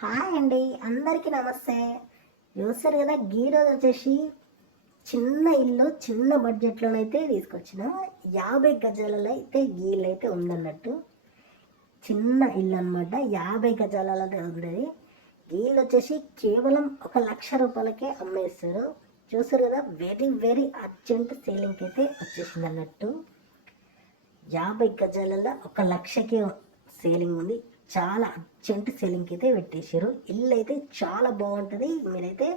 Hi అండి, అందరికీ నమస్తే. చూస్తారు కదా, ఈరోజు వచ్చేసి చిన్న ఇల్లు చిన్న బడ్జెట్లోనైతే తీసుకొచ్చిన 50 గజాలలో అయితే గీళ్ళు అయితే ఉందన్నట్టు. చిన్న ఇల్లు అనమాట, 50 గజాలలో ఉంది. గీళ్ళు వచ్చేసి కేవలం 1,00,000 రూపాయలకే అమ్మేస్తారు. చూస్తారు కదా, వెరీ వెరీ అర్జెంట్ సేలింగ్కి అయితే వచ్చేసింది అన్నట్టు. 50 గజాలలో 1,00,000కి సేలింగ్ ఉంది. చాలా అర్జెంట్ సేలింగ్కి అయితే పెట్టేశారు. ఇల్లు అయితే చాలా బాగుంటుంది. మీరైతే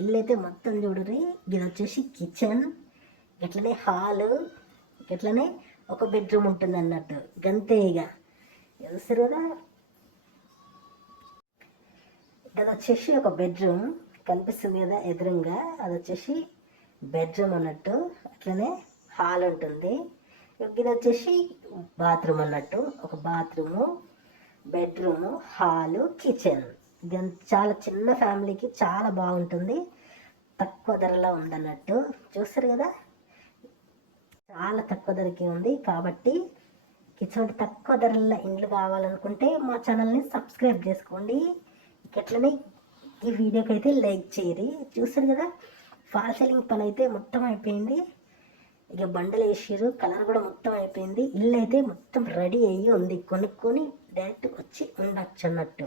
ఇల్లు అయితే మొత్తం చూడరు. ఇది వచ్చేసి కిచెన్, ఇట్లనే హాలు, ఇట్లనే ఒక బెడ్రూమ్ ఉంటుంది అన్నట్టు. గంతే ఇక చూస్తారు కదా. ఇది వచ్చేసి ఒక బెడ్రూమ్ కనిపిస్తుంది కదా ఎదురుగా, అది వచ్చేసి బెడ్రూమ్ అన్నట్టు. అట్లనే హాల్ ఉంటుంది. ఇది వచ్చేసి బాత్రూమ్ అన్నట్టు. ఒక బాత్రూము, బెడ్రూము, హాలు, కిచెన్. ఇది చాలా చిన్న ఫ్యామిలీకి చాలా బాగుంటుంది. తక్కువ ధరలో ఉందన్నట్టు. చూస్తారు కదా, చాలా తక్కువ ధరకి ఉంది. కాబట్టి ఇటువంటి తక్కువ ధరల ఇండ్లు కావాలనుకుంటే మా ఛానల్ని సబ్స్క్రైబ్ చేసుకోండి. ఇట్లనే ఈ వీడియోకి అయితే లైక్ చేయరు. చూస్తారు కదా, ఫాల్ సీలింగ్ పని అయితే మొత్తం అయిపోయింది. ఇక బండలు వేసారు, కలర్ కూడా మొత్తం అయిపోయింది. ఇల్లు అయితే మొత్తం రెడీ అయ్యి ఉంది. కొనుక్కొని డైరెక్ట్ వచ్చి ఉండొచ్చు అన్నట్టు.